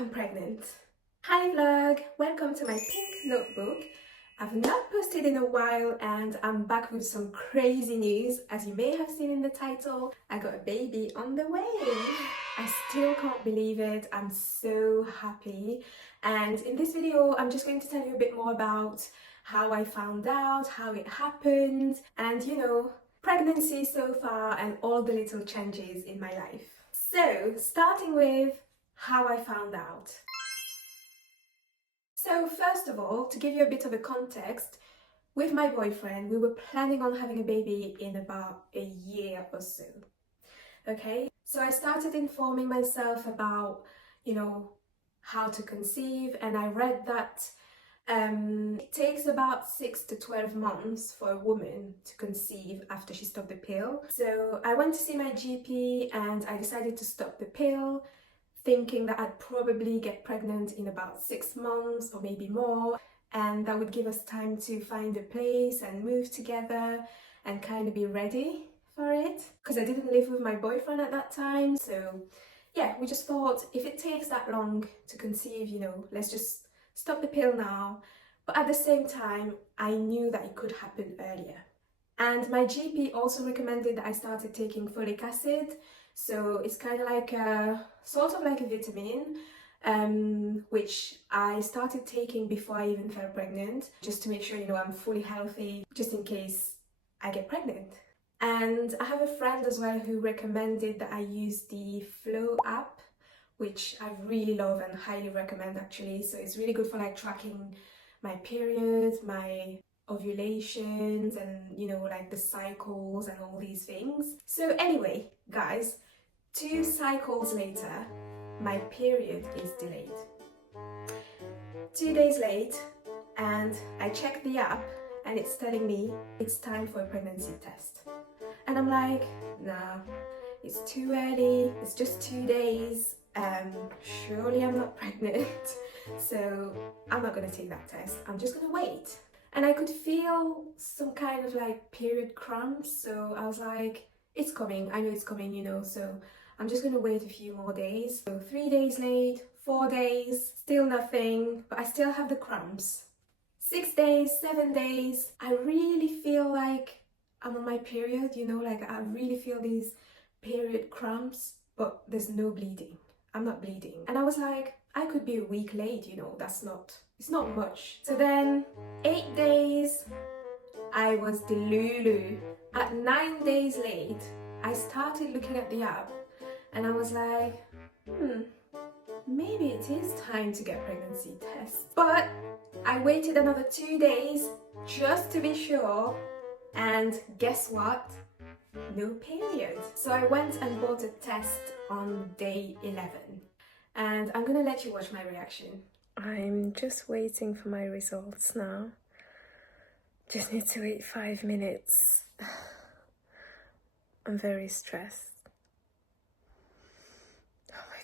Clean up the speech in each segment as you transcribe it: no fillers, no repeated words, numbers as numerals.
I'm pregnant. Hi vlog, welcome to my pink notebook. I've not posted in a while and I'm back with some crazy news. As you may have seen in the title, I got a baby on the way. I still can't believe it. I'm so happy. And in this video, I'm just going to tell you a bit more about how I found out, how it happened, and pregnancy so far and all the little changes in my life. So, starting with how I found out. So first of all, to give you a bit of a context, with my boyfriend, we were planning on having a baby in about a year or so. Okay, so I started informing myself about, how to conceive, and I read that it takes about 6 to 12 months for a woman to conceive after she stopped the pill. So I went to see my GP and I decided to stop the pill, thinking that I'd probably get pregnant in about 6 months or maybe more, and that would give us time to find a place and move together and kind of be ready for it, because I didn't live with my boyfriend at that time. So yeah, we just thought if it takes that long to conceive, let's just stop the pill now. But at the same time, I knew that it could happen earlier. And my GP also recommended that I started taking folic acid. So it's kind of like sort of like a vitamin, which I started taking before I even fell pregnant, just to make sure, I'm fully healthy, just in case I get pregnant. And I have a friend as well who recommended that I use the Flow app, which I really love and highly recommend actually. So it's really good for like tracking my periods, my ovulations, and like the cycles and all these things. So anyway, guys, 2 cycles later, my period is delayed. 2 days late, and I checked the app and it's telling me it's time for a pregnancy test. And I'm like, nah, it's too early, it's just 2 days, surely I'm not pregnant. So I'm not gonna take that test, I'm just gonna wait. And I could feel some kind of like period cramps, so I was like, it's coming, I know it's coming, so I'm just gonna wait a few more days. So 3 days late, 4 days, still nothing, but I still have the cramps. 6 days, 7 days, I really feel like I'm on my period, like I really feel these period cramps, but there's no bleeding. I'm not bleeding. And I was like, I could be a week late, it's not much. So then 8 days, I was delulu. At 9 days late, I started looking at the app and I was like, maybe it is time to get pregnancy tests. But I waited another 2 days just to be sure, and guess what? No period. So I went and bought a test on day 11, and I'm gonna let you watch my reaction. I'm just waiting for my results now. Just need to wait 5 minutes. I'm very stressed. Oh my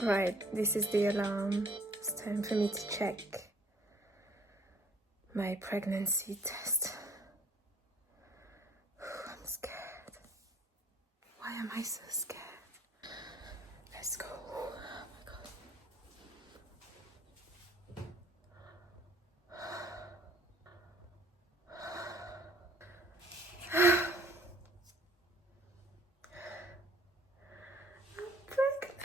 god. Right, this is the alarm. It's time for me to check my pregnancy test. I'm scared. Why am I so scared? Let's go. Oh my god. I'm pregnant.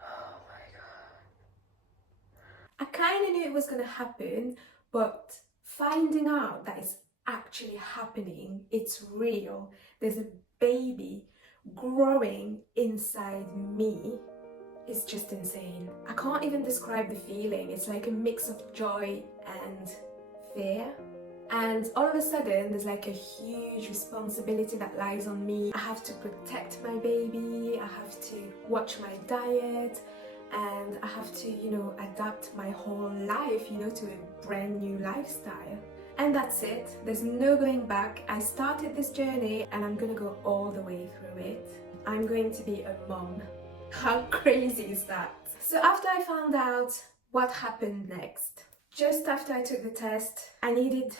Oh my god. I kind of knew it was going to happen, but finding out that it's actually happening, it's real, there's a baby growing inside me, is just insane. I can't even describe the feeling. It's like a mix of joy and fear. And all of a sudden, there's like a huge responsibility that lies on me. I have to protect my baby, I have to watch my diet, and I have to, adapt my whole life, to a brand new lifestyle. And that's it. There's no going back. I started this journey and I'm gonna go all the way through it. I'm going to be a mom. How crazy is that? So after I found out what happened next, just after I took the test, I needed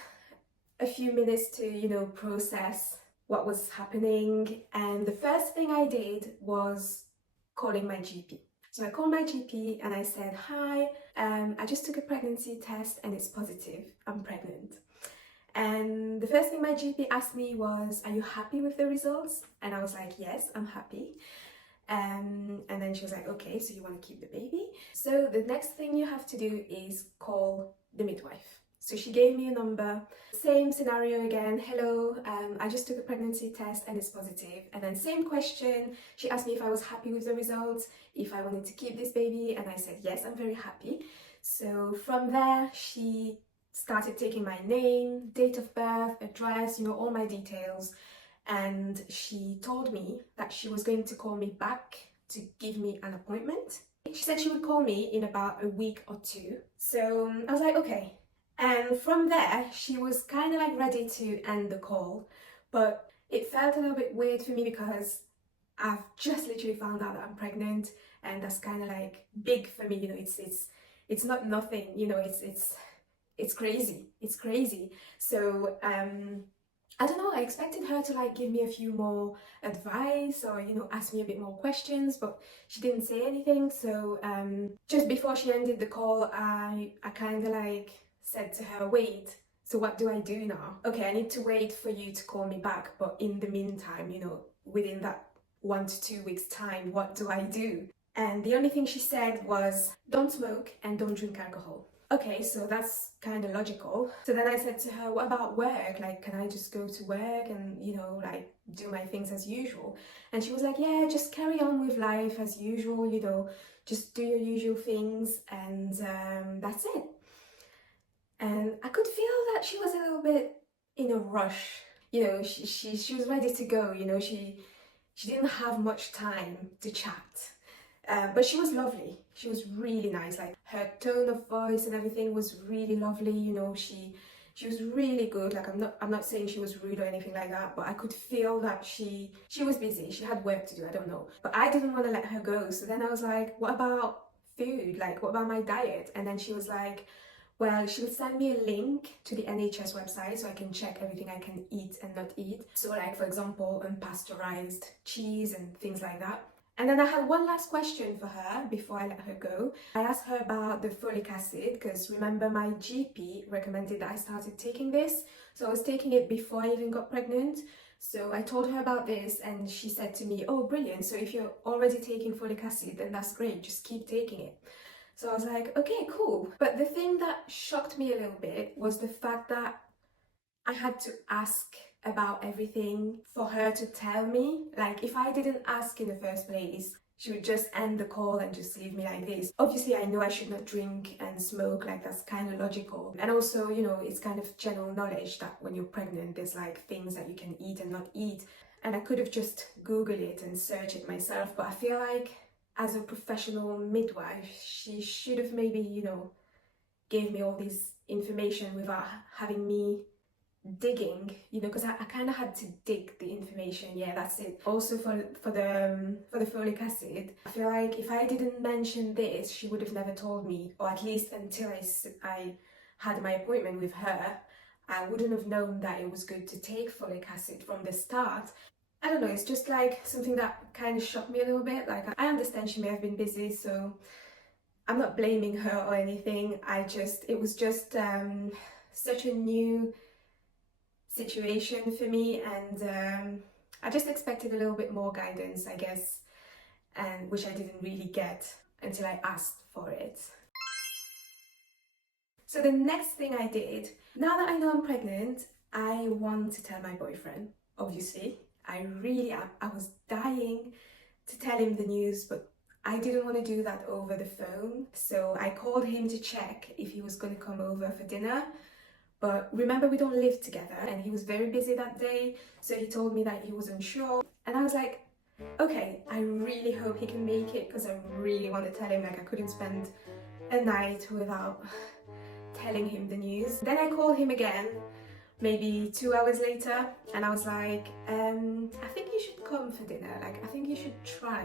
a few minutes to, process what was happening. And the first thing I did was calling my GP. So I called my GP and I said, hi, I just took a pregnancy test and it's positive, I'm pregnant. And the first thing my GP asked me was, are you happy with the results? And I was like, yes, I'm happy. And then she was like, okay, so you want to keep the baby? So the next thing you have to do is call the midwife. So she gave me a number, same scenario again. Hello, I just took a pregnancy test and it's positive. And then same question, she asked me if I was happy with the results, if I wanted to keep this baby, and I said, yes, I'm very happy. So from there, she started taking my name, date of birth, address, all my details. And she told me that she was going to call me back to give me an appointment. She said she would call me in about a week or two. So I was like, okay. And from there, she was kind of like ready to end the call. But it felt a little bit weird for me because I've just literally found out that I'm pregnant, and that's kind of like big for me. It's not nothing. It's crazy. It's crazy. So I don't know, I expected her to like give me a few more advice or, ask me a bit more questions, but she didn't say anything. So just before she ended the call, I kind of like said to her, wait, so what do I do now? Okay, I need to wait for you to call me back, but in the meantime, within that 1 to 2 weeks time, what do I do? And the only thing she said was, don't smoke and don't drink alcohol. Okay, so that's kind of logical. So then I said to her, what about work? Like, can I just go to work and, like do my things as usual? And she was like, yeah, just carry on with life as usual, just do your usual things, and that's it. And I could feel that she was a little bit in a rush. She was ready to go, she didn't have much time to chat. But she was lovely. She was really nice. Like, her tone of voice and everything was really lovely. She was really good. Like, I'm not saying she was rude or anything like that, but I could feel that she was busy. She had work to do. I don't know. But I didn't want to let her go. So then I was like, what about food? Like, what about my diet? And then she was like, well, she would send me a link to the NHS website so I can check everything I can eat and not eat. So like, for example, unpasteurized cheese and things like that. And then I had one last question for her before I let her go. I asked her about the folic acid because remember my GP recommended that I started taking this. So I was taking it before I even got pregnant. So I told her about this and she said to me, oh, brilliant. So if you're already taking folic acid, then that's great. Just keep taking it. So I was like, okay, cool. But the thing that shocked me a little bit was the fact that I had to ask about everything for her to tell me. Like, if I didn't ask in the first place, she would just end the call and just leave me like this. Obviously, I know I should not drink and smoke, like that's kind of logical. And also, it's kind of general knowledge that when you're pregnant, there's like things that you can eat and not eat. And I could have just Googled it and searched it myself, but I feel like as a professional midwife, she should have maybe, gave me all this information without having me digging, because I kind of had to dig the information. Yeah, that's it. Also for the folic acid, I feel like if I didn't mention this, she would have never told me, or at least until I had my appointment with her, I wouldn't have known that it was good to take folic acid from the start. I don't know, it's just like something that kind of shocked me a little bit. Like, I understand she may have been busy, so I'm not blaming her or anything. It was just such a new situation for me, and I just expected a little bit more guidance, I guess, and which I didn't really get until I asked for it. So the next thing I did, now that I know I'm pregnant, I want to tell my boyfriend, obviously. I was dying to tell him the news, but I didn't want to do that over the phone. So I called him to check if he was going to come over for dinner. But remember, we don't live together, and he was very busy that day, so he told me that he wasn't sure. And I was like, okay, I really hope he can make it, because I really want to tell him. Like, I couldn't spend a night without telling him the news. Then I called him again, maybe 2 hours later, and I was like, I think you should come for dinner. Like, I think you should try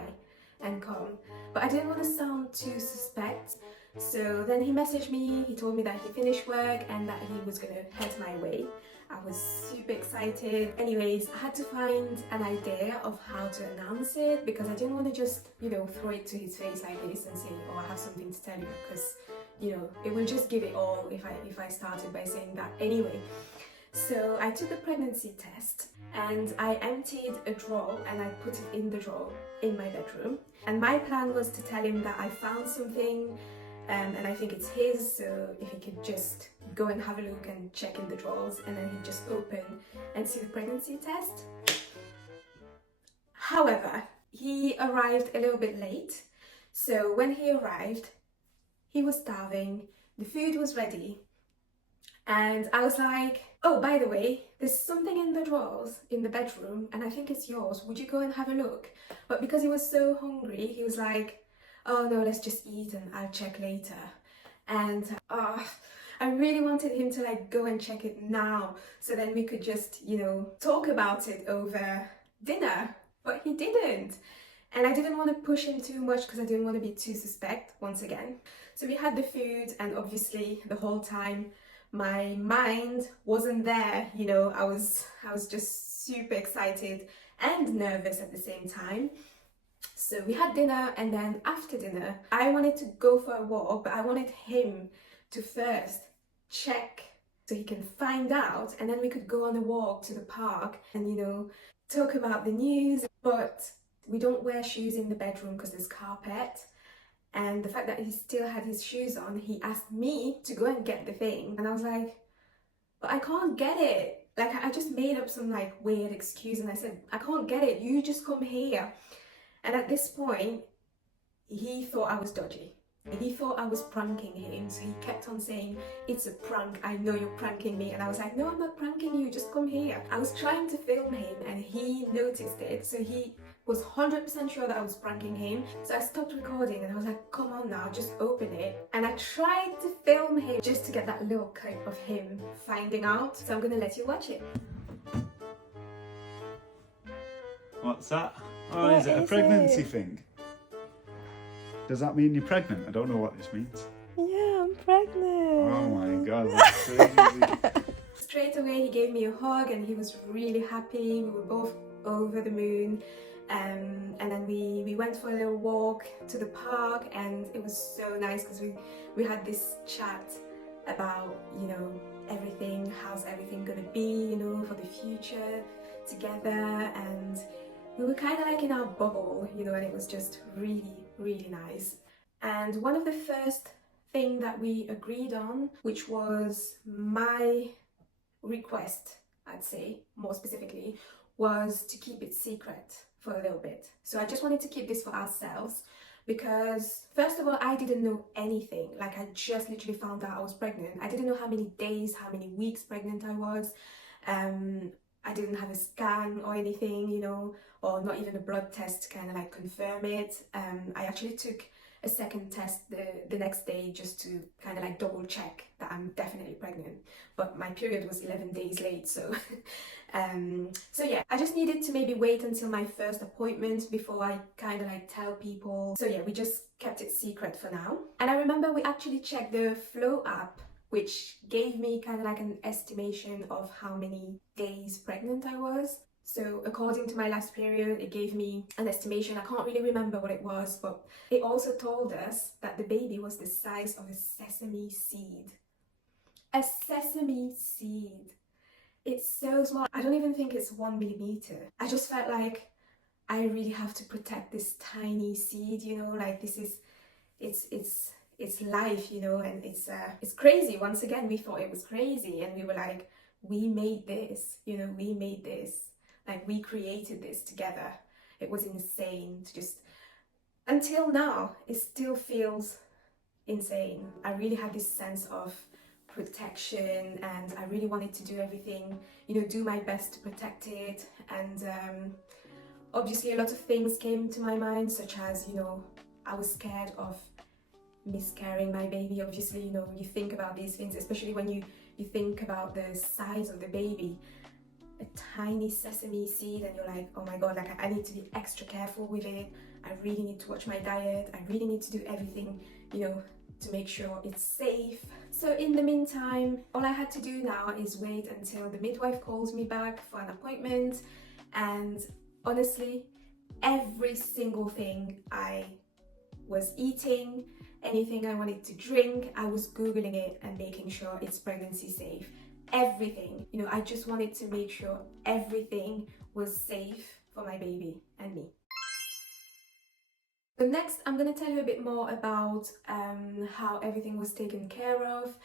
and come. But I didn't want to sound too suspect. So then he messaged me, he told me that he finished work and that he was going to head my way. I was super excited. Anyways, I had to find an idea of how to announce it because I didn't want to just, throw it to his face like this and say, oh, I have something to tell you, because, it will just give it all if I started by saying that anyway. So I took a pregnancy test and I emptied a drawer and I put it in the drawer in my bedroom. And my plan was to tell him that I found something and I think it's his, so if he could just go and have a look and check in the drawers, and then he'd just open and see the pregnancy test. However, he arrived a little bit late, so when he arrived, he was starving, the food was ready, and I was like, oh, by the way, there's something in the drawers in the bedroom and I think it's yours, would you go and have a look? But because he was so hungry, he was like, oh no, let's just eat and I'll check later. And I really wanted him to like go and check it now, so then we could just, talk about it over dinner, but he didn't. And I didn't want to push him too much because I didn't want to be too suspect once again. So we had the food, and obviously the whole time my mind wasn't there, I was just super excited and nervous at the same time. So we had dinner, and then after dinner I wanted to go for a walk, but I wanted him to first check so he can find out, and then we could go on a walk to the park and talk about the news. But we don't wear shoes in the bedroom because there's carpet, and the fact that he still had his shoes on, he asked me to go and get the thing, and I was like, but I can't get it. Like, I just made up some like weird excuse and I said, I can't get it, you just come here. And at this point, he thought I was dodgy. He thought I was pranking him, so he kept on saying, it's a prank, I know you're pranking me. And I was like, no, I'm not pranking you, just come here. I was trying to film him and he noticed it, so he was 100% sure that I was pranking him. So I stopped recording and I was like, come on now, just open it. And I tried to film him just to get that little clip of him finding out. So I'm gonna let you watch it. What's that? Oh, What is it a is pregnancy it? thing? Does that mean you're pregnant? I don't know what this means. Yeah, I'm pregnant. Oh my god, that's crazy. Straight away he gave me a hug and he was really happy. We were both over the moon. And then we went for a little walk to the park, and it was so nice because we had this chat about, everything, how's everything gonna be, for the future together. And we were kind of like in our bubble, and it was just really, really nice. And one of the first thing that we agreed on, which was my request, I'd say more specifically, was to keep it secret for a little bit. So I just wanted to keep this for ourselves because, first of all, I didn't know anything. Like, I just literally found out I was pregnant. I didn't know how many days, how many weeks pregnant I was. I didn't have a scan or anything, or not even a blood test to kind of like confirm it. I actually took a second test the next day just to kind of like double check that I'm definitely pregnant, but my period was 11 days late, so so yeah, I just needed to maybe wait until my first appointment before I kind of like tell people. So yeah, we just kept it secret for now. And I remember we actually checked the Flow app, which gave me kind of like an estimation of how many days pregnant I was. So according to my last period, it gave me an estimation. I can't really remember what it was, but it also told us that the baby was the size of a sesame seed. A sesame seed. It's so small. I don't even think it's 1 millimeter. I just felt like I really have to protect this tiny seed, like this is, it's life, and it's crazy. Once again, we thought it was crazy, and we were like, we made this, we made this. Like, we created this together. It was insane to just, until now, it still feels insane. I really had this sense of protection, and I really wanted to do everything, do my best to protect it. And obviously a lot of things came to my mind, such as, I was scared of miscarrying my baby. Obviously, you think about these things, especially when you think about the size of the baby. A tiny sesame seed, and you're like, oh my god, like I need to be extra careful with it. I really need to watch my diet. I really need to do everything, to make sure it's safe. So in the meantime, all I had to do now is wait until the midwife calls me back for an appointment, and honestly, every single thing I was eating, anything I wanted to drink, I was Googling it and making sure it's pregnancy safe. Everything, you know, I just wanted to make sure everything was safe for my baby and me. So next, I'm going to tell you a bit more about how everything was taken care of,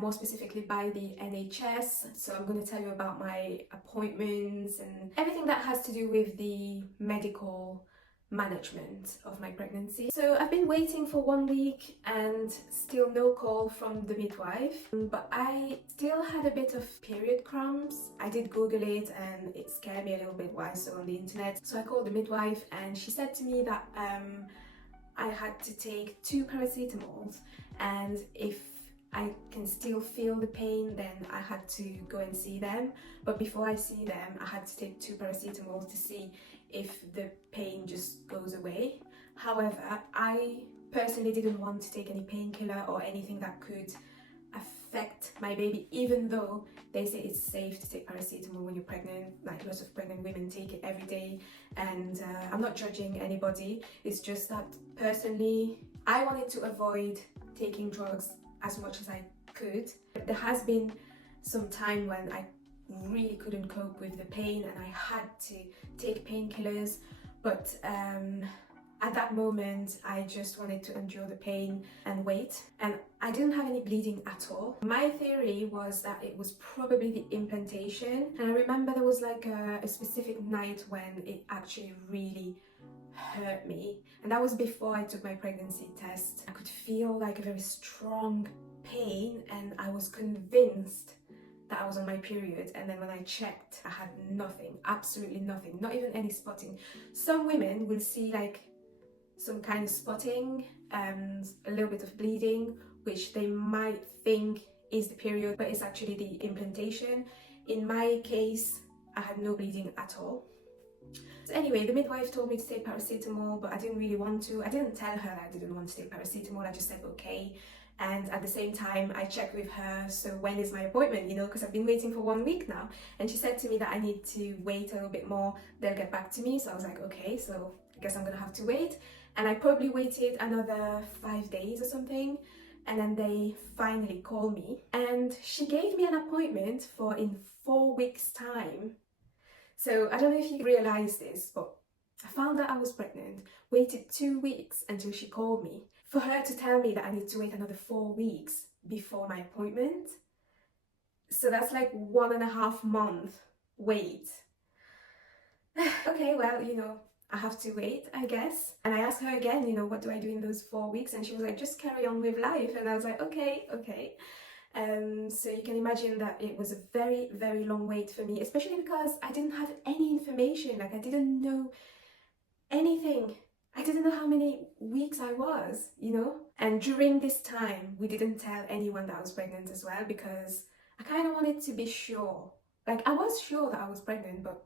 more specifically by the NHS. So I'm going to tell you about my appointments and everything that has to do with the medical management of my pregnancy. So I've been waiting for 1 week and still no call from the midwife, but I still had a bit of period cramps. I did Google it and it scared me a little bit what I saw on the internet. So I called the midwife and she said to me that I had to take 2 paracetamols, and if I can still feel the pain, then I had to go and see them. But before I see them, I had to take 2 paracetamols to see if the pain just goes away. However, I personally didn't want to take any painkiller or anything that could affect my baby, even though they say it's safe to take paracetamol when you're pregnant. Like, lots of pregnant women take it every day, and I'm not judging anybody. It's just that personally I wanted to avoid taking drugs as much as I could. There has been some time when I really couldn't cope with the pain and I had to take painkillers, but at that moment I just wanted to endure the pain and wait, and I didn't have any bleeding at all. My theory was that it was probably the implantation, and I remember there was like a specific night when it actually really hurt me, and that was before I took my pregnancy test. I could feel like a very strong pain and I was convinced that I was on my period, and then when I checked I had nothing, absolutely nothing, not even any spotting. Some women will see like some kind of spotting and a little bit of bleeding, which they might think is the period, but it's actually the implantation. In my case, I had no bleeding at all. So anyway, the midwife told me to take paracetamol, but I didn't really want to. I didn't tell her I didn't want to take paracetamol, I just said okay. And at the same time, I checked with her, so when is my appointment, you know, because I've been waiting for 1 week now. And she said to me that I need to wait a little bit more, they'll get back to me. So I was like, okay, so I guess I'm gonna have to wait. And I probably waited another 5 days or something, and then they finally called me and she gave me an appointment for in 4 weeks time. So I don't know if you realize this, but I found out I was pregnant, waited 2 weeks until she called me, for her to tell me that I need to wait another 4 weeks before my appointment. So that's like 1.5 month wait. Okay, well, you know, I have to wait, I guess. And I asked her again, you know, what do I do in those 4 weeks? And she was like, just carry on with life. And I was like, okay. So you can imagine that it was a very, very long wait for me, especially because I didn't have any information. Like, I didn't know anything. I didn't know how many weeks I was, you know? And during this time, we didn't tell anyone that I was pregnant as well, because I kind of wanted to be sure. Like, I was sure that I was pregnant, but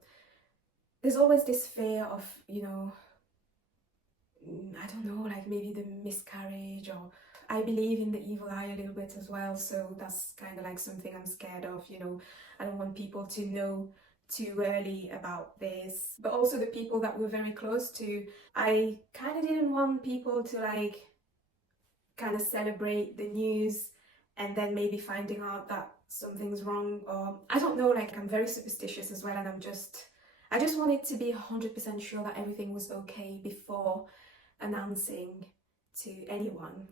there's always this fear of, you know, I don't know, like maybe the miscarriage, or I believe in the evil eye a little bit as well, so that's kind of like something I'm scared of, you know. I don't want people to know too early about this, but also the people that we're very close to, I kind of didn't want people to like kind of celebrate the news and then maybe finding out that something's wrong, or I don't know, like I'm very superstitious as well, and I just wanted to be 100% sure that everything was okay before announcing to anyone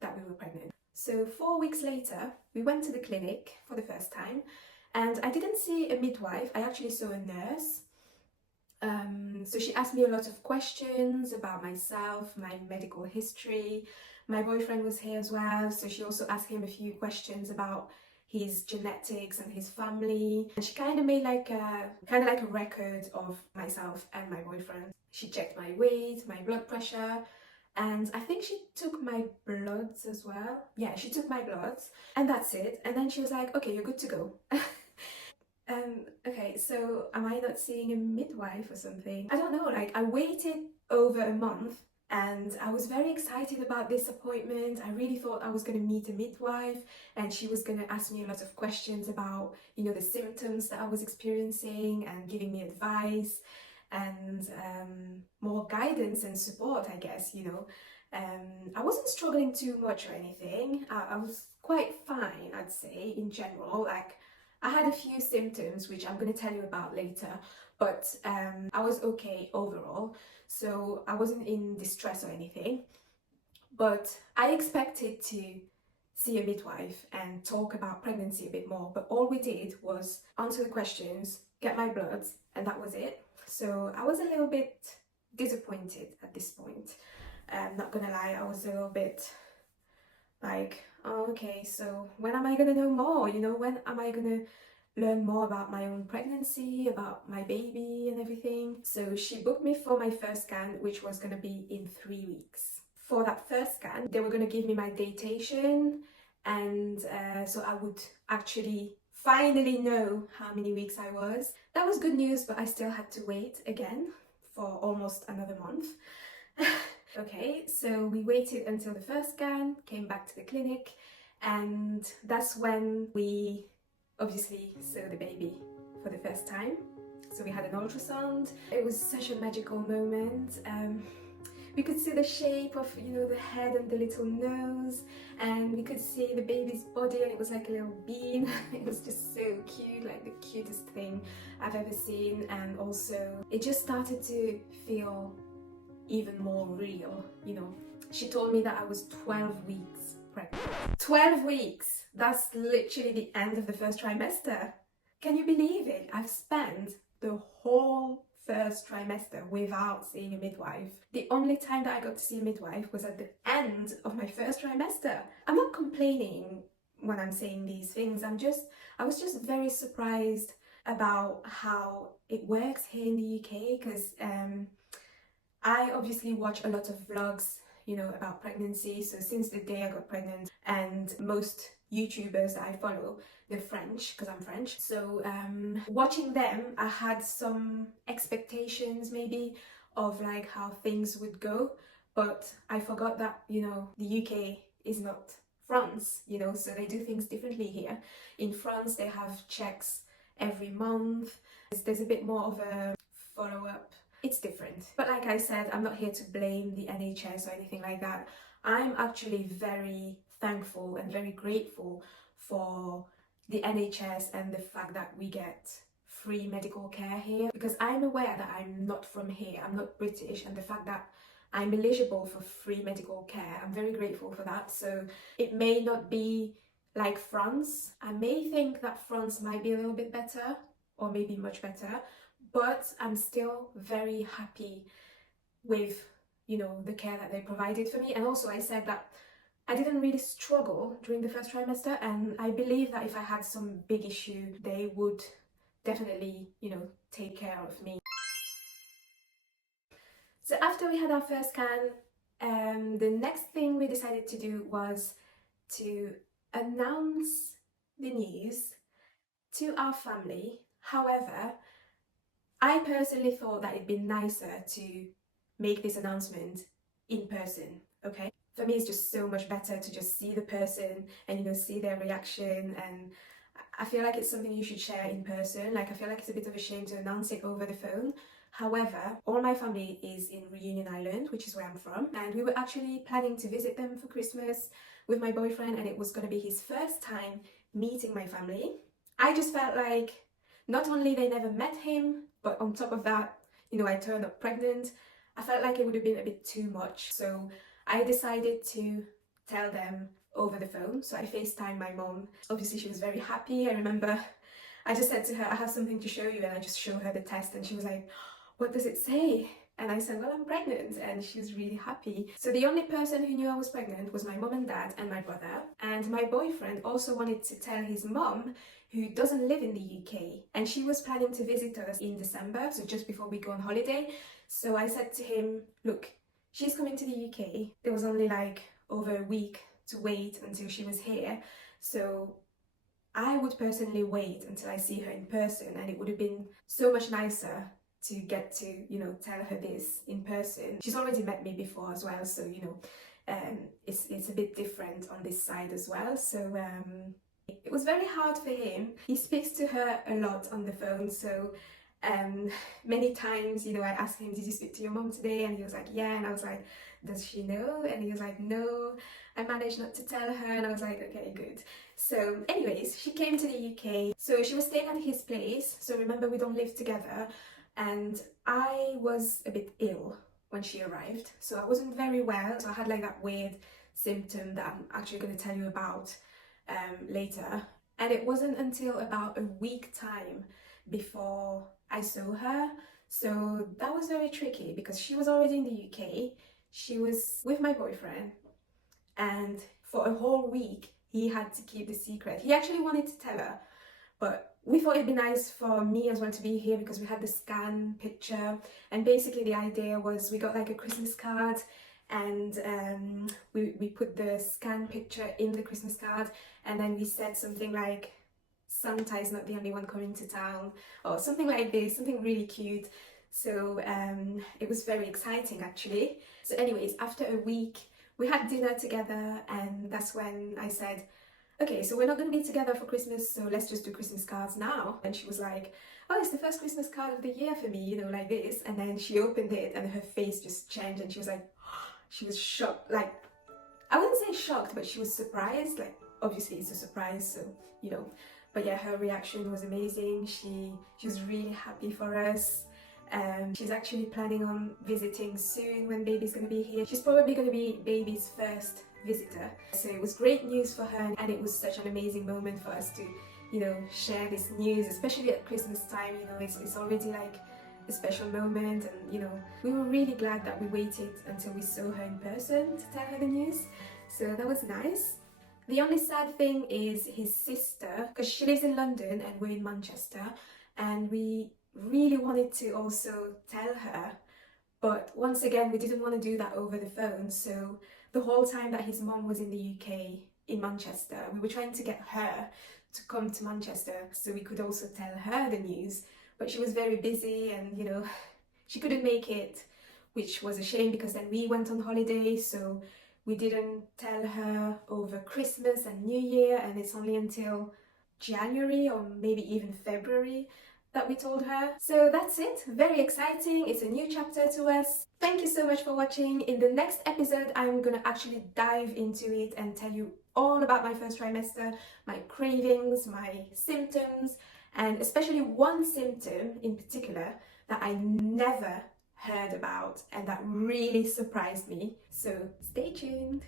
that we were pregnant. So 4 weeks later, we went to the clinic for the first time, and I didn't see a midwife, I actually saw a nurse. So she asked me a lot of questions about myself, my medical history. My boyfriend was here as well, so she also asked him a few questions about his genetics and his family. And she kind of made like a record of myself and my boyfriend. She checked my weight, my blood pressure, and I think she took my bloods as well. Yeah, she took my bloods, and that's it. And then she was like, okay, you're good to go. Okay, so am I not seeing a midwife or something? I don't know, like I waited over a month And I was very excited about this appointment. I really thought I was going to meet a midwife and she was going to ask me a lot of questions about, you know, the symptoms that I was experiencing and giving me advice and more guidance and support, I guess, you know. I wasn't struggling too much or anything. I was quite fine, I'd say, in general. Like, I had a few symptoms, which I'm going to tell you about later, but I was okay overall. So I wasn't in distress or anything. But I expected to see a midwife and talk about pregnancy a bit more. But all we did was answer the questions, get my bloods, and that was it. So I was a little bit disappointed at this point. Not gonna lie, I was a little bit like, oh, okay, so when am I gonna know more? You know, when am I gonna learn more about my own pregnancy, about my baby and everything? So she booked me for my first scan, which was gonna be in 3 weeks. For that first scan, they were gonna give me my datation, and so I would actually finally know how many weeks I was. That was good news, but I still had to wait again for almost another month. Okay, so we waited until the first scan, came back to the clinic, and that's when we obviously saw the baby for the first time. So we had an ultrasound. It was such a magical moment. We could see the shape of, you know, the head and the little nose, and we could see the baby's body, and it was like a little bean. It was just so cute, like the cutest thing I've ever seen. And also it just started to feel even more real, you know. She told me that I was 12 weeks pregnant. 12 weeks! That's literally the end of the first trimester. Can you believe it? I've spent the whole first trimester without seeing a midwife. The only time that I got to see a midwife was at the end of my first trimester. I'm not complaining when I'm saying these things. I was just very surprised about how it works here in the UK, because I obviously watch a lot of vlogs, you know, about pregnancy. So since the day I got pregnant, and most YouTubers that I follow, they're French, because I'm French. So watching them, I had some expectations maybe of like how things would go, but I forgot that, you know, the UK is not France, you know, so they do things differently here. In France, they have checks every month. There's a bit more of a follow-up. It's different. But like I said, I'm not here to blame the NHS or anything like that. I'm actually very thankful and very grateful for the NHS and the fact that we get free medical care here, because I'm aware that I'm not from here, I'm not British, and the fact that I'm eligible for free medical care, I'm very grateful for that. So it may not be like France. I may think that France might be a little bit better, or maybe much better, but I'm still very happy with, you know, the care that they provided for me. And also I said that I didn't really struggle during the first trimester, and I believe that if I had some big issue, they would definitely, you know, take care of me. So after we had our first scan, the next thing we decided to do was to announce the news to our family. However, I personally thought that it'd be nicer to make this announcement in person, okay? For me, it's just so much better to just see the person and, you know, see their reaction. And I feel like it's something you should share in person. Like, I feel like it's a bit of a shame to announce it over the phone. However, all my family is in Reunion Island, which is where I'm from, and we were actually planning to visit them for Christmas with my boyfriend, and it was going to be his first time meeting my family. I just felt like not only they never met him, but on top of that, you know, I turned up pregnant. I felt like it would have been a bit too much. So I decided to tell them over the phone. So I FaceTimed my mom. Obviously, she was very happy. I remember I just said to her, I have something to show you. And I just showed her the test, and she was like, what does it say? And I said, well, I'm pregnant, and she was really happy. So the only person who knew I was pregnant was my mom and dad and my brother. And my boyfriend also wanted to tell his mom, who doesn't live in the UK, and she was planning to visit us in December, so just before we go on holiday. So I said to him, look, she's coming to the UK. There was only like over a week to wait until she was here. So I would personally wait until I see her in person, and it would have been so much nicer to get to, tell her this in person. She's already met me before as well, so, it's a bit different on this side as well. So it was very hard for him. He speaks to her a lot on the phone, so many times, I asked him, did you speak to your mom today? And he was like, yeah. And I was like, does she know? And he was like, no. I managed not to tell her. And I was like, okay, good. So anyways, she came to the UK. So she was staying at his place. So remember, we don't live together. And I was a bit ill when she arrived. So I wasn't very well. So I had like that weird symptom that I'm actually going to tell you about later. And it wasn't until about a week time before I saw her. So that was very tricky because she was already in the UK. She was with my boyfriend, and for a whole week he had to keep the secret. He actually wanted to tell her, but we thought it'd be nice for me as well to be here because we had the scan picture, and basically the idea was we got like a Christmas card, and we put the scan picture in the Christmas card, and then we said something like, Santa is not the only one coming to town, or something like this, something really cute. So it was very exciting actually. So anyways, after a week we had dinner together, and that's when I said, okay, so we're not going to be together for Christmas, so let's just do Christmas cards now. And she was like, oh, it's the first Christmas card of the year for me, like this. And then she opened it and her face just changed, and she was like, she was shocked. Like, I wouldn't say shocked, but she was surprised. Like, obviously it's a surprise, so but yeah, her reaction was amazing. She was really happy for us. She's actually planning on visiting soon when baby's going to be here. She's probably going to be baby's first visitor. So it was great news for her, and it was such an amazing moment for us to, share this news, especially at Christmas time. It's already like a special moment, and we were really glad that we waited until we saw her in person to tell her the news. So that was nice. The only sad thing is his sister, because she lives in London and we're in Manchester, and we really wanted to also tell her, but once again we didn't want to do that over the phone. So the whole time that his mom was in the UK in Manchester, we were trying to get her to come to Manchester so we could also tell her the news, but she was very busy, and she couldn't make it, which was a shame because then we went on holiday, so we didn't tell her over Christmas and New Year, and it's only until January or maybe even February that we told her. So that's it. Very exciting. It's a new chapter to us. Thank you so much for watching. In the next episode, I'm gonna actually dive into it and tell you all about my first trimester, my cravings, my symptoms, and especially one symptom in particular that I never heard about and that really surprised me. So stay tuned.